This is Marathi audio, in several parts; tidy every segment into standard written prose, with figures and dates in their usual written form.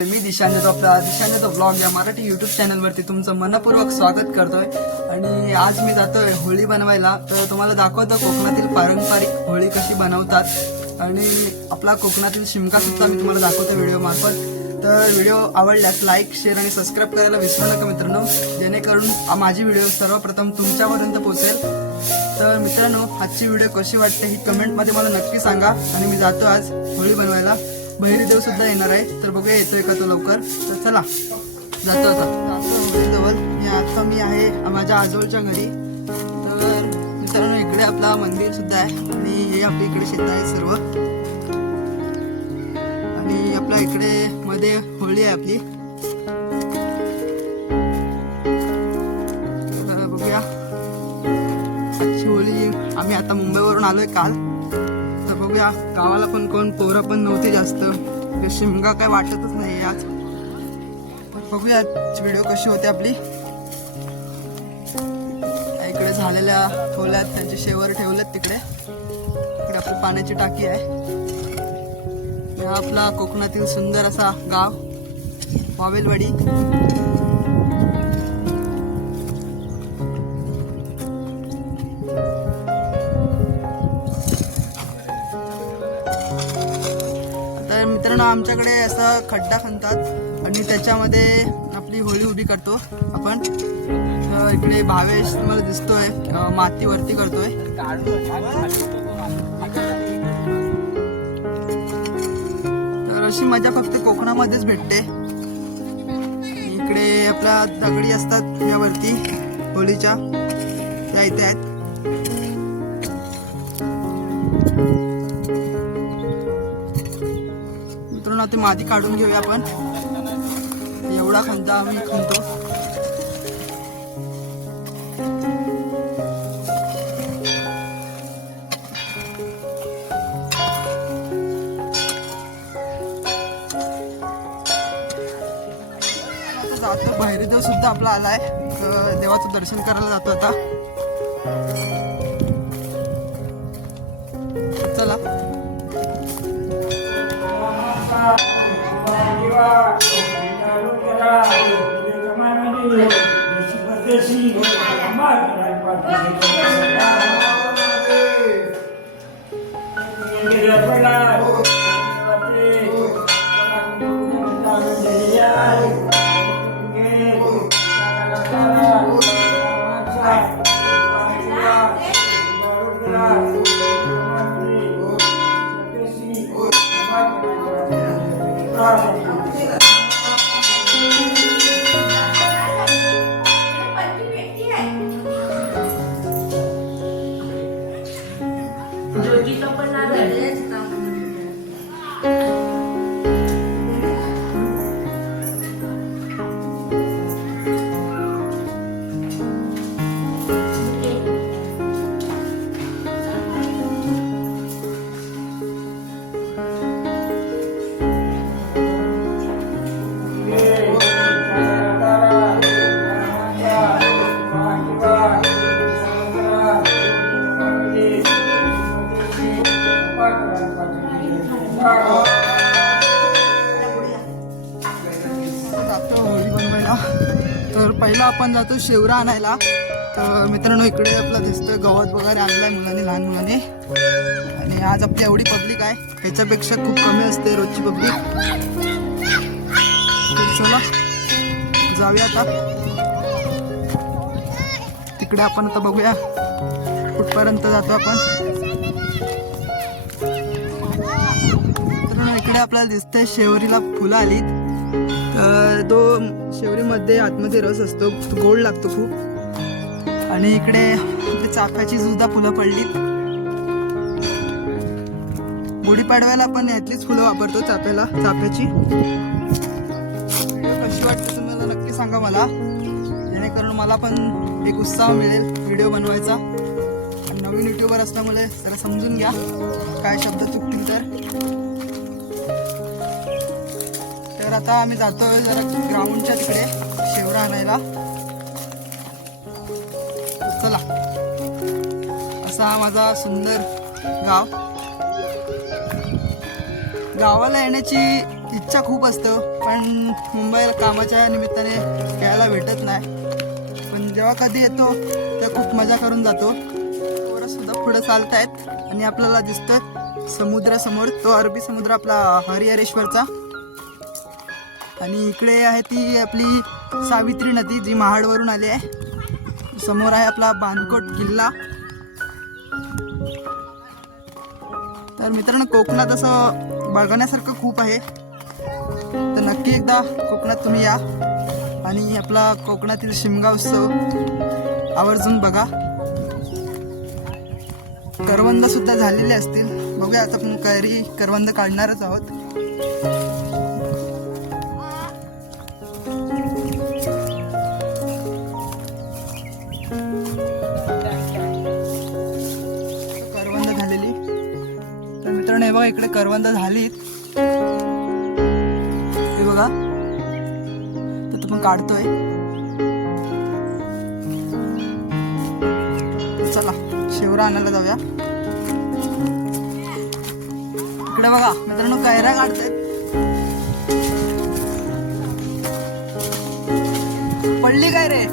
मी दिशांत आपला दिशांत ब्लॉग या मराठी यूट्यूब चॅनलवरती तुमचं मनपूर्वक स्वागत करतोय। आणि आज मी जातोय होळी बनवायला। तर तुम्हाला दाखवतो कोकणातील पारंपरिक होळी कशी बनवतात आणि आपला कोकणातील शिमका सुद्धा मी तुम्हाला दाखवतो व्हिडिओ मार्फत। तर व्हिडिओ आवडल्यास लाईक शेअर आणि सबस्क्राईब करायला विसरू नका मित्रांनो, जेणेकरून माझी व्हिडिओ सर्वप्रथम तुमच्यापर्यंत पोहोचेल। तर मित्रांनो, आजची व्हिडिओ कशी वाटते ही कमेंटमध्ये मला नक्की सांगा। आणि मी जातो आज होळी बनवायला। बहिरीदेव सुद्धा येणार आहे, तर बघूया येतोय का तो लवकर। तर चला जातो होळीजवळ। आता मी आहे माझ्या आजोळच्या घरी। तर मित्रांनो, इकडे आपला मंदिर सुद्धा आहे आणि हे आपल्या इकडे शेत आहे सर्व। आणि आपल्या इकडे मध्ये होळी आहे आपली। बघूया आजची होळी। आम्ही आता मुंबईवरून आलोय काल। तर बघूया, गावाला पण कोण पोरं पण नव्हती जास्त, शिमगा काय वाटतच नाही आज। बघूया व्हिडिओ कशी होते आपली। इकडे झालेल्या ठोल्यात त्यांचे शेवर ठेवलेत तिकडे। इकडे आपली पाण्याची टाकी आहे। हा आपला कोकणातील सुंदर असा गाव वावेलवाडी। तर मित्रांनो, आमच्याकडे असा खड्डा खणतात आणि त्याच्यामध्ये आपली होळी उभी करतो आपण। इकडे भावेश तुम्हाला दिसतोय माती वरती करतोय। तर अशी मजा फक्त कोकणामध्येच भेटते। इकडे आपल्या दगडी असतात यावरती होळीच्या, त्या इथे आहेत। मित्रांनो, ते माती काढून घेऊया आपण। एवढा खंदा आम्ही खणतो। जातो बहिरीदेव सुद्धा आपला आलाय। देवाचं दर्शन करायला जातो आता। चला होळी बनवायला। तर पहिला आपण जातो शेवरा आणायला। तर मित्रांनो, इकडे आपला दिसतोय गवत वगैरे आणलाय मुलांनी, लहान मुलांनी। आणि आज आपली एवढी पब्लिक आहे, त्याच्यापेक्षा खूप कमी असते रोजची पब्लिक। चला जाऊया आता तिकडे। आपण आता बघूया कुठपर्यंत जातो आपण। इकडे आपल्याला दिसतंय शेवरीला फुलं आलीत। तर तो शेवरीमध्ये आतमध्ये रस असतो, गोड लागतो खूप। आणि इकडे चाफ्याची सुद्धा फुलं पडलीत। गुढीपाडव्याला आपण यातलीच फुलं वापरतो, चाफ्याची। कशी वाटते तुम्हाला नक्की सांगा मला, जेणेकरून मला पण एक उत्साह मिळेल व्हिडिओ बनवायचा। आणि नवीन युट्यूबर असल्यामुळे जरा समजून घ्या, काय शब्द चुकतील तर आता आम्ही जातोय जरा ग्राउंडच्या तिकडे शेवरा आणायला। चला, असा हा माझा सुंदर गाव। गावाला येण्याची इच्छा खूप असतं, पण मुंबईला कामाच्या निमित्ताने यायला भेटत नाही. पण जेव्हा कधी येतो तेव्हा खूप मजा करून जातो. पोरंसुद्धा पुढे चालतायत आणि आपल्याला दिसतं समुद्रासमोर तो अरबी समुद्र आपला हरिहरेश्वरचा. आणि इकडे आहे ती आपली सावित्री नदी जी महाडवरून आली आहे. समोर आहे आपला बाणकोट किल्ला. तर मित्रांनो, कोकणात असं बघण्यासारखं खूप आहे, तर नक्की एकदा कोकणात तुम्ही या आणि आपला कोकणातील शिमगा उत्सव आवर्जून बघा. करवंद सुद्धा झालेले असतील, बघूया. आता आपण कैरी करवंद काढणारच आहोत. करवंद झालेली. तर मित्रांनो, हे बघा इकडे करवंद झालीत, हे बघा. तर आपण काढतोय. चला शेवरा आणायला जाऊया. इकडे बघा मित्रांनो, कैऱ्या काढतायत. पडली काय रे?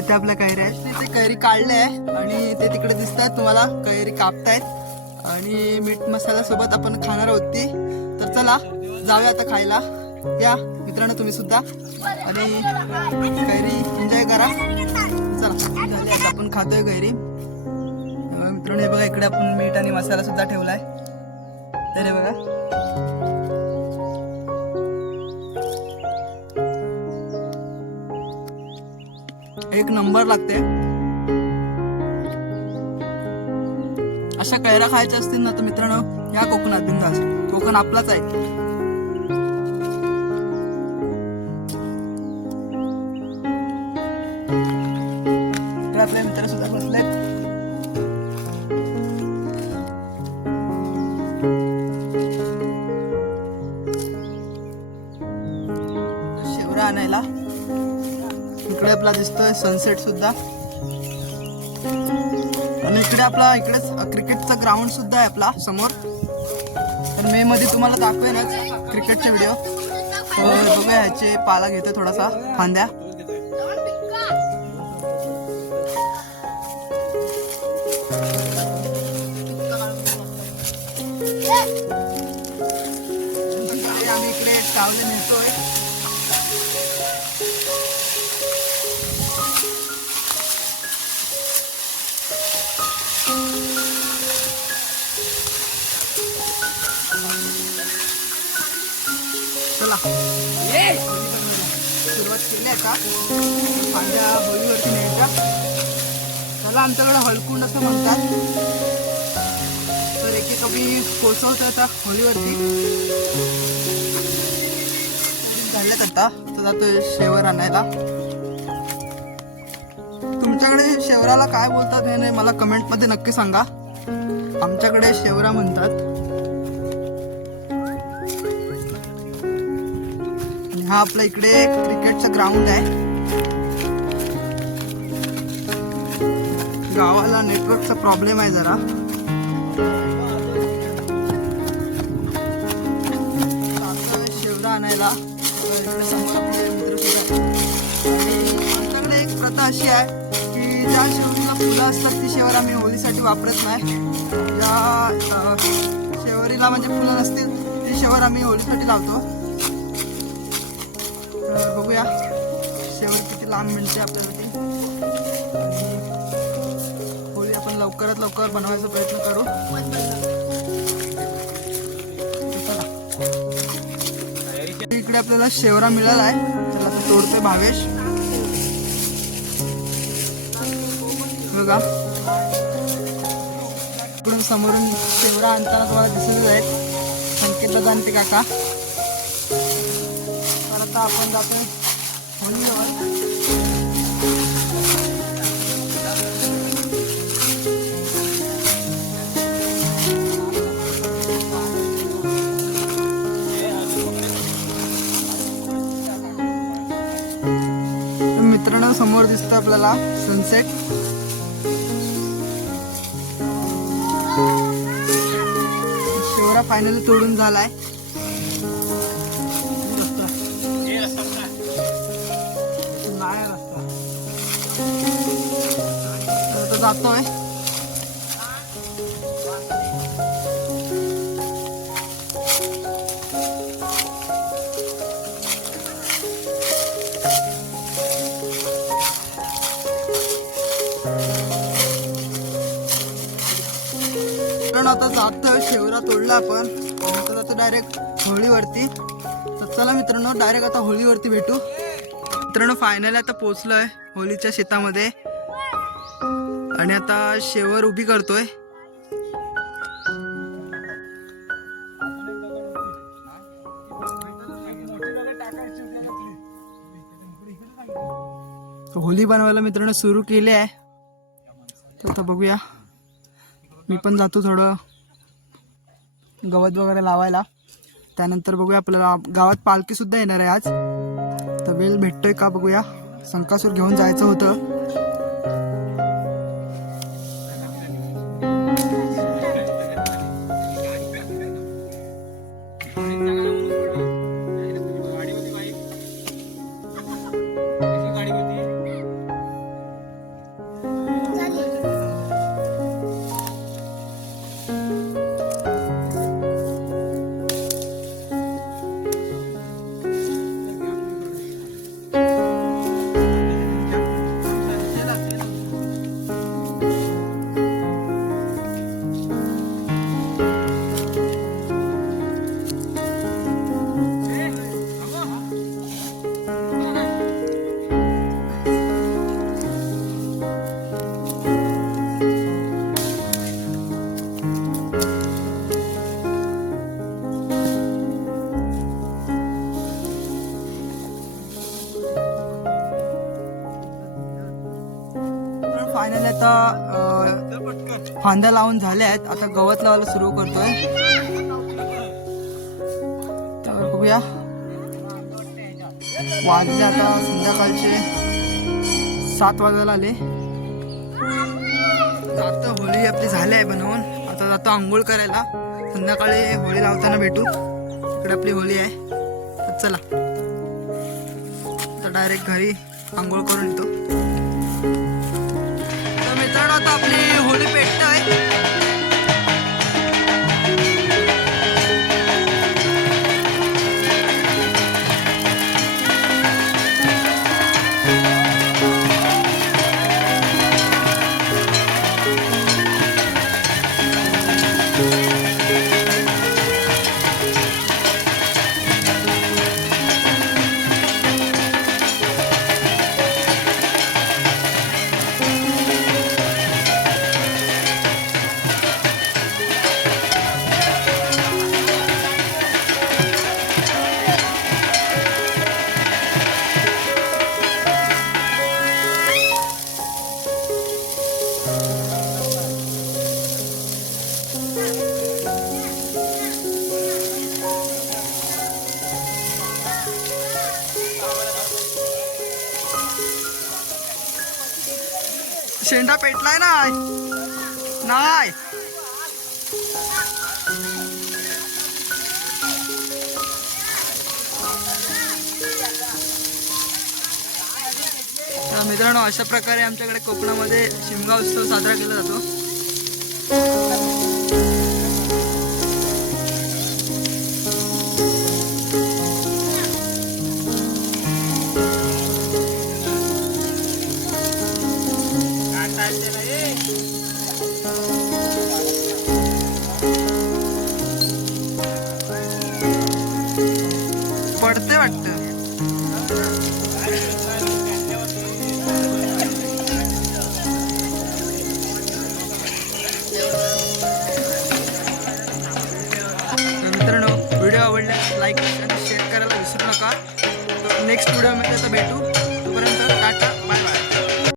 इथे आपल्या कैरी आहेत. ते कैरी काढले आहे आणि ते तिकडे दिसतात तुम्हाला. कैरी कापतायत आणि मीठ मसाला सोबत आपण खाणार आहोत ती. तर चला जाऊया आता खायला. या मित्रांनो तुम्ही सुद्धा आणि कैरी एन्जॉय करा. चला झाली आता आपण खातोय कैरी. मित्रांनो हे बघा, इकडे आपण मीठ आणि मसाला सुद्धा ठेवलाय. तर हे बघा, एक नंबर लागते. अशा कैऱ्या खायच्या असतील ना तर मित्रांनो या कोकणात बिंदास. कोकण आपलाच आहे. आपले मित्र सुद्धा बसलेत. शेवरा आणायला इकडे आपला दिसतोय सनसेट सुद्धा. आणि इकडे आपला इकडेच क्रिकेटचा ग्राउंड सुद्धा आहे आपला समोर. तर मे मध्ये तुम्हाला दाखवेनच क्रिकेटचे व्हिडिओ. बघूया, ह्याचे पाला घेतो थोडासा फांद्या. आम्ही इकडे टावले नेतोय. चला सुरुवात केली आता फांद्या होळीवरती न्यायच्या. त्याला आमच्याकडे हळकुंड असं म्हणतात. तर एक कमी पोचवतो आता होळीवरती. झाल्यात आता. तर जातोय शेवर आणायला. तुमच्याकडे शेवराला काय बोलतात हे नाही मला कमेंटमध्ये नक्की सांगा. आमच्याकडे शेवरा म्हणतात. हा आपला इकडे क्रिकेटचा ग्राउंड आहे. गावाला नेटवर्कचा प्रॉब्लेम आहे जरा. शेवरा आणायला आमच्याकडे एक प्रथा अशी आहे की ज्या शेवरीला फुलं असतात ती शेवर आम्ही होळीसाठी वापरत नाही. ज्या शेवरीला म्हणजे फुलं नसतील ती शेवर आम्ही होळीसाठी लावतो. बघूया शेवट किती लांब मिळते आपल्याला ती. होळी आपण लवकरात लवकर बनवायचा प्रयत्न करू. इकडे आपल्याला शेवरा मिळाला आहे. त्याला आता तोडतोय भावेश. बघा इकडून समोरून शेवरा आणताना तुम्हाला दिसतच आहे. संकेतला जाणते काका. आता आपण जातोय होळीवर. मित्रांनो समोर समोर दिसतं आपल्याला सनसेट. शेवरा फायनली तोडून झालाय. आता जातोय. आता जातं शेवरा तोडला आपण. आता जातो डायरेक्ट होळीवरती. तर चला मित्रांनो डायरेक्ट आता होळीवरती भेटू. मित्रांनो फायनली आता पोचलोय होळीच्या शेतामध्ये आणि आता शेवर उभी करतोय. होळी बनवायला मित्रांनो सुरू केली आहे. तर आता बघूया. मी पण जातो थोडं गवत वगैरे लावायला. त्यानंतर बघूया आपल्याला गावात पालखी सुद्धा येणार आहे आज. तर वेळ भेटतोय का बघूया. संकासूर घेऊन जायचं होतं. फायनल आता फांद्या लावून झाल्या आहेत. आता गवत लावायला सुरू करतोय. तर बघूया. वाजले आता संध्याकाळचे 7 वाजायला आले. आता होळी आपली झाली आहे बनवून. आता जातो आंघोळ करायला. संध्याकाळी होळी लावताना भेटू. इकडे आपली होळी आहे. तर चला आता डायरेक्ट घरी आंघोळ करून येतो. मित्रांनो आता आपली होळी पेटत आहे. शेंडा पेटलाय नाही. मित्रांनो अशा प्रकारे आमच्याकडे कोकणामध्ये शिमगा उत्सव साजरा केला जातो. पडते वाटतं. मित्रांनो व्हिडिओ आवडल्यास लाईक आणि शेअर करायला विसरू नका. नेक्स्ट व्हिडिओमध्ये आता भेटू. तोपर्यंत टाटा.